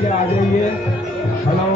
के लिए आ जाइए। हेलो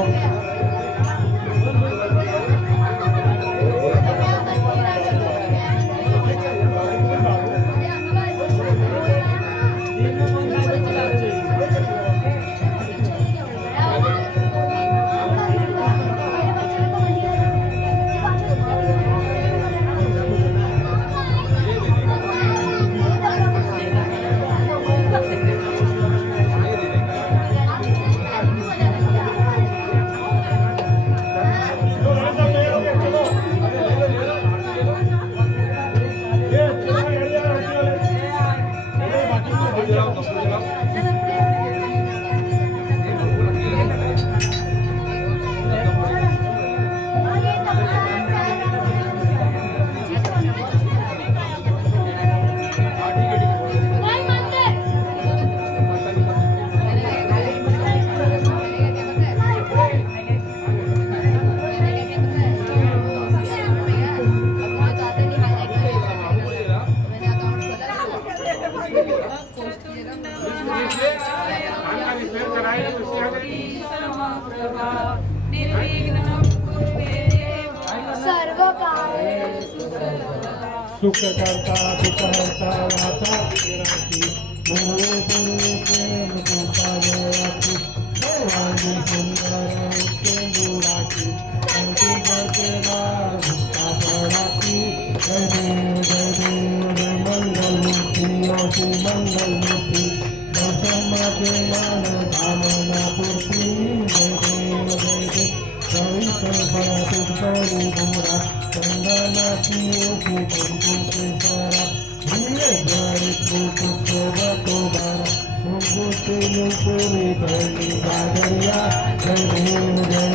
सुख करता दुख हरता राता राती बोले बोले प्रेम गोपाल राती भगवान सुंदर उसके गुराती अंतिम करके बार भुक्ता पड़ाती जय देव जय मंगल मूर्ति ओसी मंगल मूर्ति दर्शन के मान भावना पूर्ति जय देव पवित्र परातुक करू गुमरा चंदनाची ओठी पंकु केसरा धीरे गणित कुकुट बतो बारा मुकुट मुकुरी धरणी बादरिया जय देव जय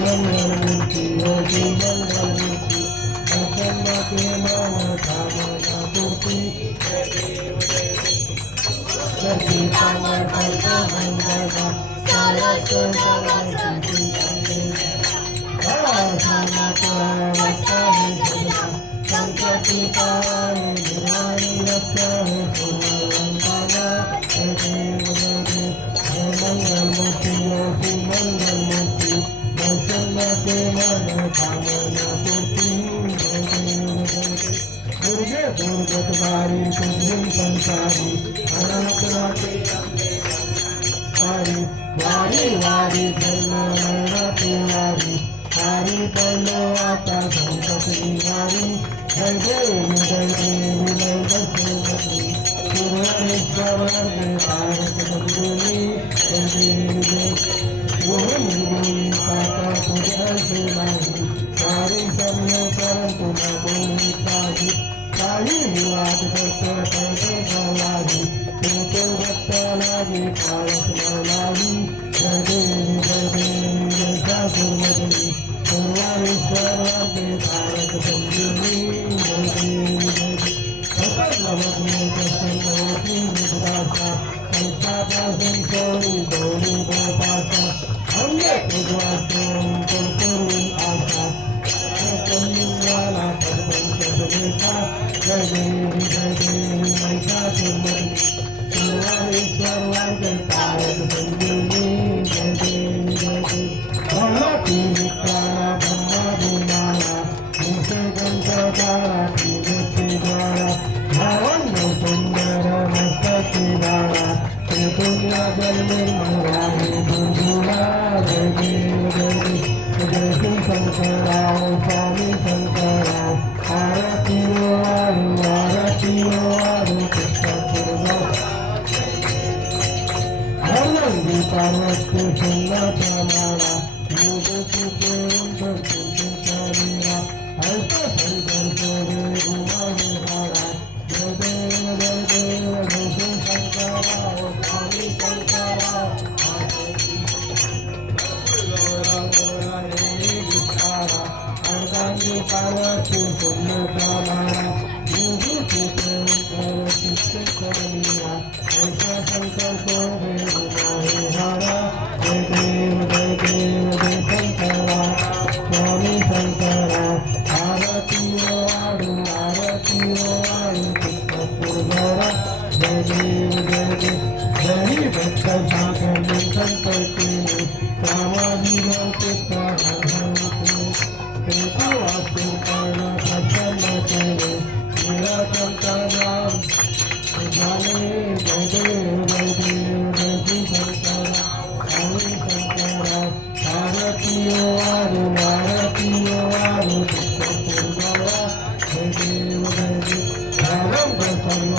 मंगल मूर्ति ओजी मंगल मूर्ति दर्शन के मान कामना पूर्ति जय देव सती पावन करता मंगला सारा सुनावती दुर्गतवारी तुम्हें संसारी वारी वारी वारी हरि बोलो आता संकट निवारी जय देव जय देव जय भगवती सुरेश्वर भारत बंधुनी जय देव जय गोविंद पाता पूजन से नाही सारी समय परंतु न बोली पाही काही विवाद करते करते भलाही तो भक्त लागी पारस न लागी जय देव जय ठाकुर सर्वेश्वराते भारत बंधुनी जय देव सकलवज्ञ प्रसन्नवती विद्रासा संस्थापासन कौरी गौरी गोपासा अन्य उद्वासन कुरकुरी आशा कन्याला परपंचदेशा जय देव महिषासुरमर्दिनी सर्वेश्वराते भारत बंधुनी जय देव भगवती विकारा ब्रह्मादिनारा मुझे गंगाधारा तीर्थी द्वारा भावन सुंदर मस्तकी द्वारा त्रिपुण्य जल निर्मलाहि दुर्गुणा जय देव जय श्री शंकराव स्वामी शंकराव आरती आरु कृष्ण पार्वती सुंदर प्रमाणा पार्वती जय देव जय देव जय भक्त शंकराम झाले जय देव जय देव जय श्री शंकरा स्वामी शंकरा भारतीय वारु पुष्पपूर्णवा जय देव जय देव आरंभ सर्व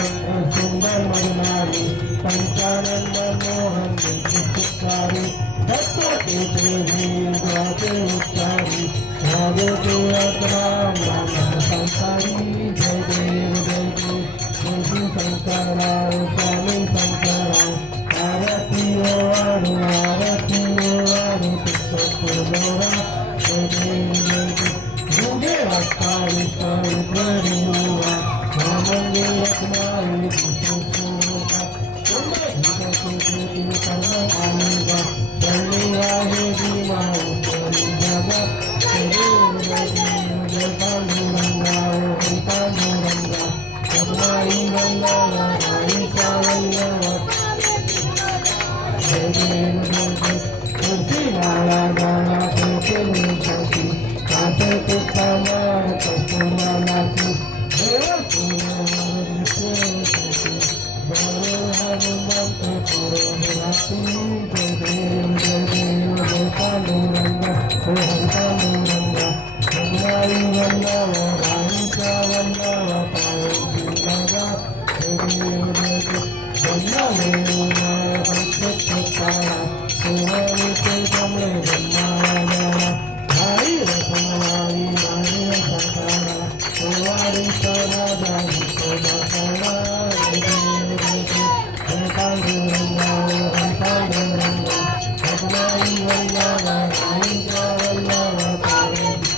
सुंदर मधुमारी पंचानंद मोहन सुखारी दत्त के देवी गाते उच्चारी भागवते राम राम संसारी जय देव जय देव जय श्री शंकरा स्वामी शंकरा आरती वारु पुष्पपूर्णवा जय देव जय देव मुझे अस्थाई करी हुआ रामंगे लक्ष्मण पुष्पपूर्णवा तुम्हें हित सुखी करना आएगा चलने वाले बीमार करी जगा जय देव जय देव जय पांडुरंगा जय पांडुरंगा जगमाई गंगा रानी सावल्लवा जय देव जय देव तुलसी माला गाना तुलसी निशाची कासे कुत्तमा कस्तूरा नाची देव हनुमंत पुरोहिराती जय देव जय देव जय पांडुरंगा हरि पांडुरंगा जगमाई गंगा रानी सावल्लवा पार्वती गंगा जय देव जय देव जन्मदेवा अंशुत्तरा सुहानी के कमले जन्माला भाई रसमलाई नारी रसकारा सुहानी सनादानी सोदाकारा जय देव जय देव जय पांडुरंगा हरि पांडुरंगा जगमाई वल्लभा रानी वल्लभा पार्वती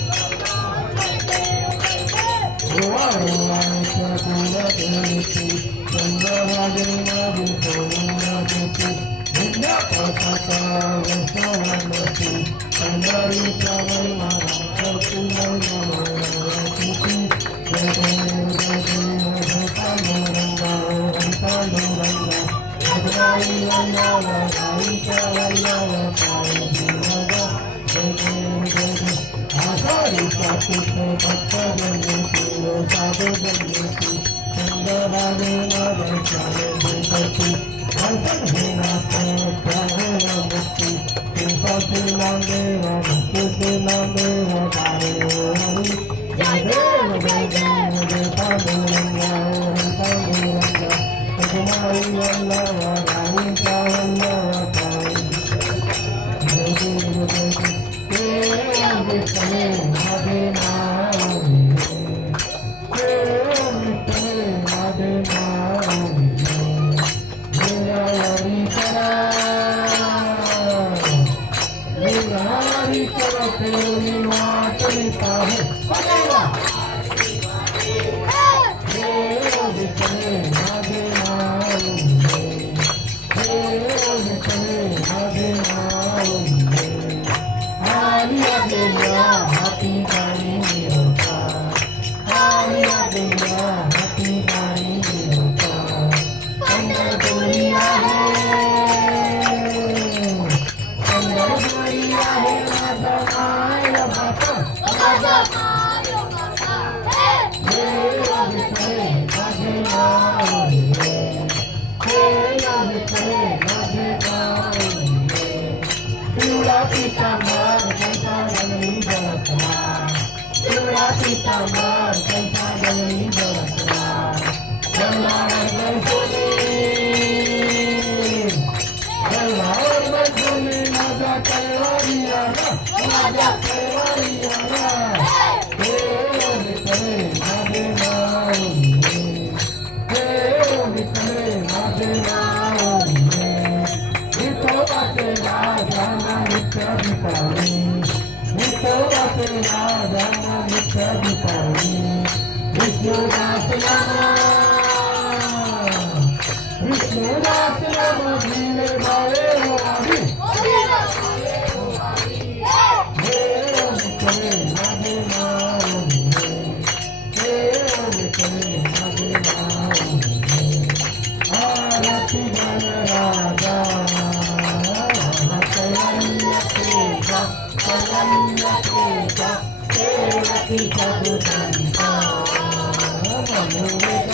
Kita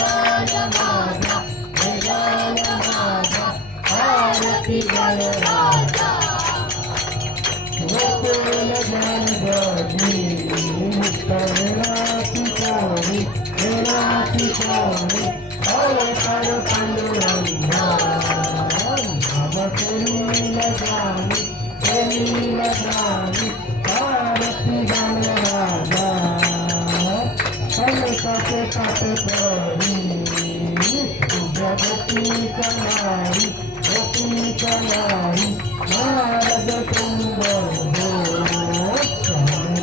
भारती गणराजा गोकुल गणपती मुक्तवेलाची कोणी वेलाची कोणी अवतार पांडुरंगा भवतलीला जाणी भारती गणराजा अनेकाचे पाप करी तुझ्या गोपी कनारी महाराज कुंभ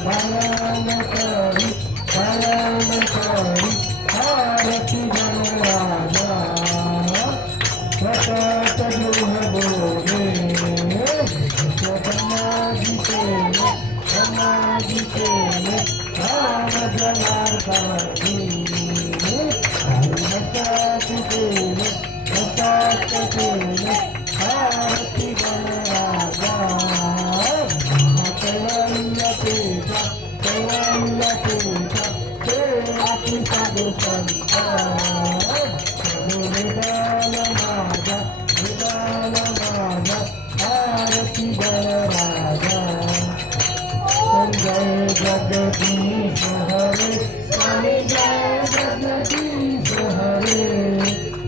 पालन करी भारती गणराजा प्रकट गृह बोले समाधी केले राम जनार्दनी भारती गणराजा देवाची साधू संत निदान माझा भारती गणराजा जय जगदीश हरे स्वामी जय जगदीश हरे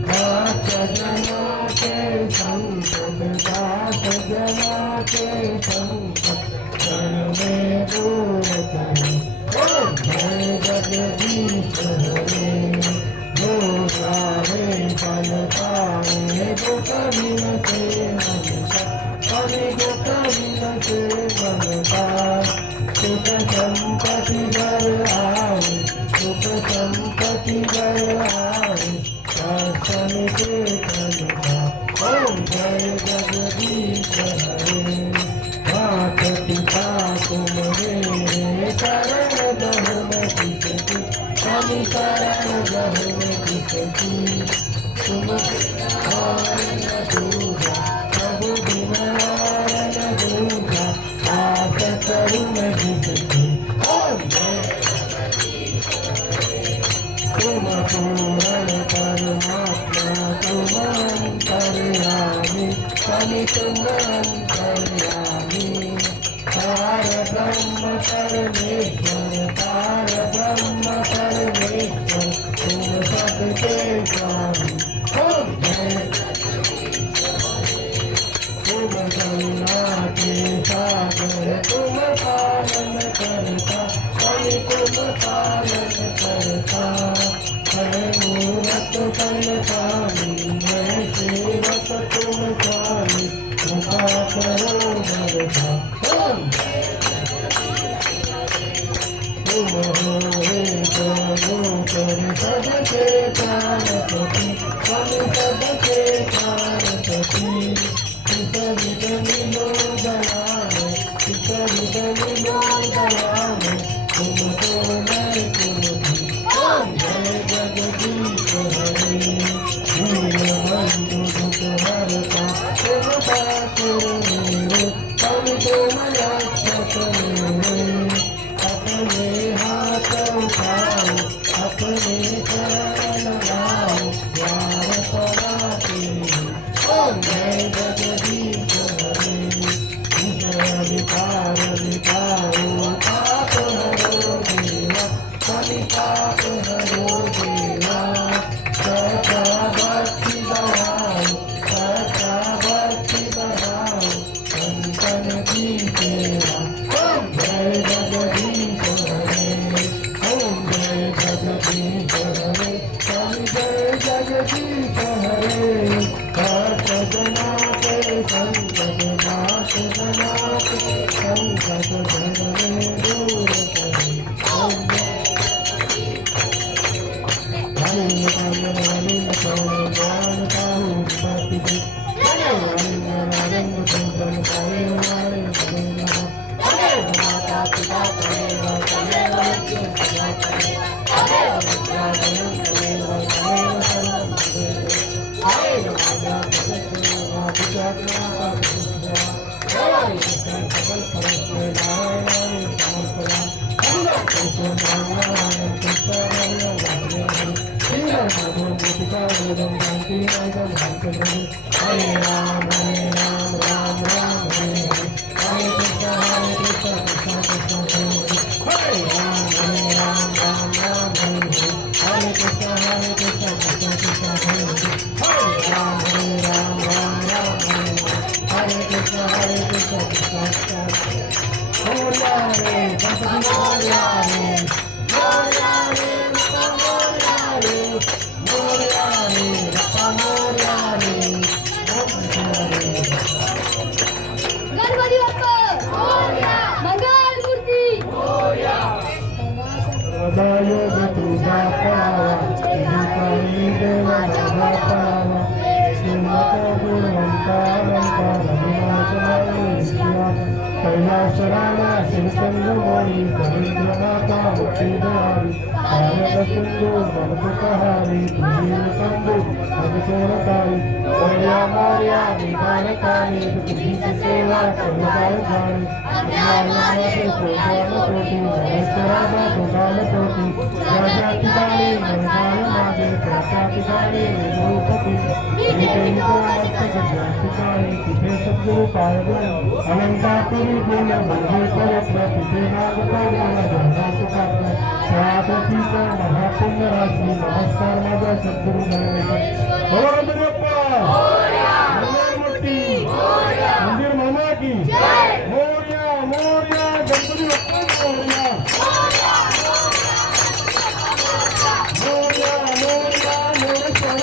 दास जना के संकट दास जना के संकट क्षण में दूर करे जय जगदीश हरे जो गावे फल पाए जो कबीर से मनता कभी जो कबीर से मनता सुख संपत्ति घर आए सुख संपत्ति घर आए दर्शन के कलका ओम जय जगदीश हरे मात पिता तुम मेरे शरण गहु में किसकी स्वामी शरण गहु में किसकी तुम और न दूजा प्रभु बिन और न दूजा आस करूं मैं किसकी तुम पूर्ण परमात्मा तुम अंतर्यामी स्वामी तुम अंतर्यामी तार ब्रह्म परमेश्वर तार ब्रह्म परमेश्वर तुम सबके स्वामी तुम गंगा के सागर तुम पालन करता स्वामी तुम पालन करता है मूरत फल स्वामी है सेवक तुम स्वामी कृपा करो बरसा तुम हो प्रभु कर सबके प्राणपति स्वामी सबके प्राणपति विद मिलो दयाल विद मिलो दयाल तुम तो मैं तुम भी जय जगदीश हरे वीर बंधु दुख हरता तुम पात्र मेरे स्वामी तुम रक्षक मेरे अपने हाथ उठाओ अपने चरण लगाओ प्यार पराते जय जगदीश हरे विकार विकारो पाप हरो देवा स्वामी पाप हरो देवा सचा भक्ति बढ़ाओ सचा भक्ति बढ़ाओ संतन की सेवा जय जगदीश हरे ओम जय जगदीश हरे स्वामी जय जगदीश हरे भक्त जना के संकट नाश जना के संकट धन में दूर करे ओम हरि ज्ञान काहू पति दे माता पिता Thank you. वेदं जानकी नायकं भाग्यप्रभु हरे राम राम राम हरे हरे कृष्ण कृष्ण कृष्ण हरे राम राम हरे हरे कृष्ण कृष्ण कृष्ण हरे राम राम हरे कृष्ण कृष्ण कृष्ण मोरया रे गणपति मोरया रे मोरया रे मोरया रे मोरया रे मोरया रे गणपती बाप्पा मोरया मंगल मूर्ती मोरया सदायोग तुझा पावा तुझी देवा पावा श्रीमत गुणवंता कैलासराला शिवचंद्रमोळी पवित्रनाथा मुक्तीदारी सिंधू मनपुपहारी सिंधू मधुकोरकारी मोर्या मोर्या निधानकारी तुझी सेवा सर्वकाळी कोटी महेश्वराचा गोपाल कोटी राजा ठिकाणी मनकाल मागे प्राता ठिकाणी निरूपती ठिकाणी तिथे सद्गुरु पायगुण अनंतापुरी गुण म्हणजे प्रयत्न तिथे महापुण्य राशी नमस्कार माझा सद्गुरु मंदिर मामा की मोरया मोरया गणपती बाप्पा मोरया मोरया मोरया मोरेश्वर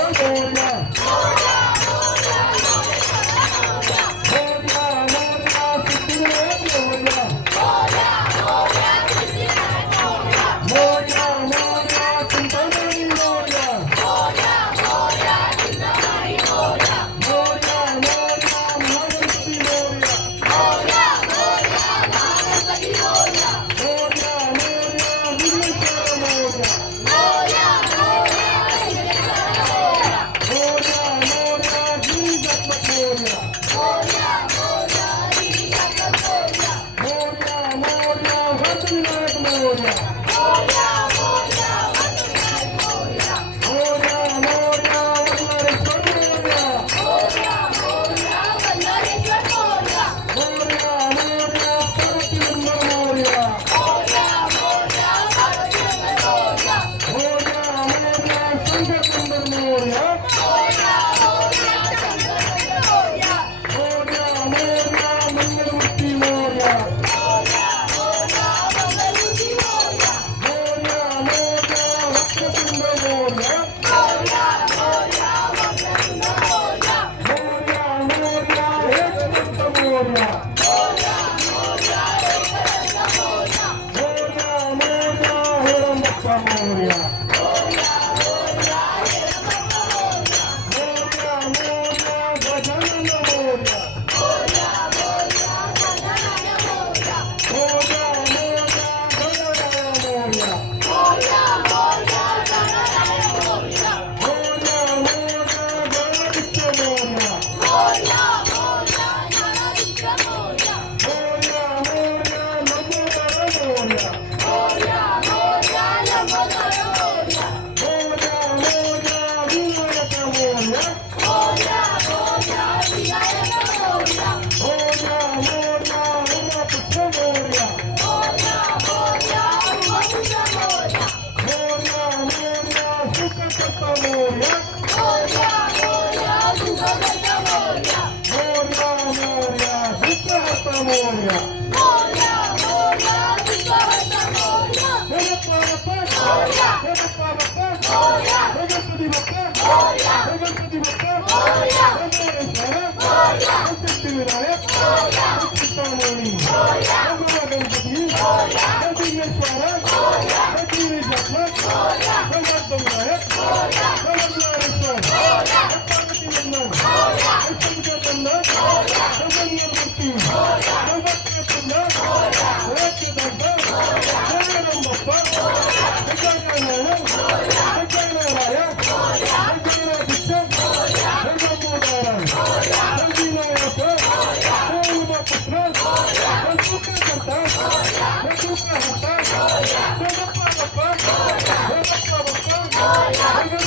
मोरया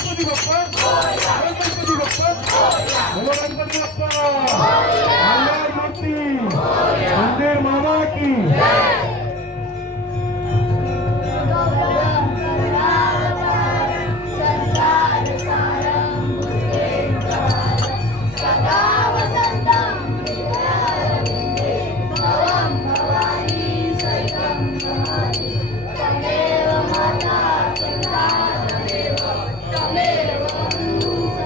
गणपती गौरवं करुणावतारं संसारसारं भूतेन्द्रहारं सदा वसन्तं हृदयारविन्दे भवं भवानी सहितं नमामि तमेव माता पिता तमेव गुरुः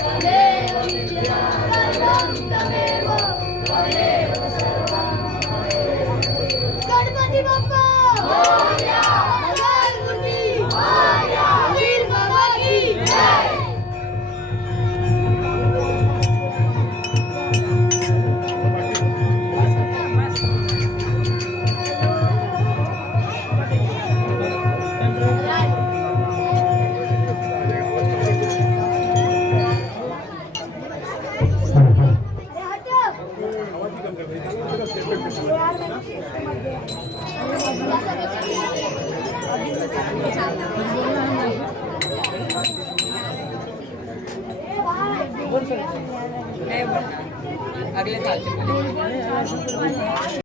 तमेव विद्या सर्वं तमेव सर्वं गणपती बाप्पा मोरया मंगलमूर्ती मोरया वीर बाबा की जय अगले साल से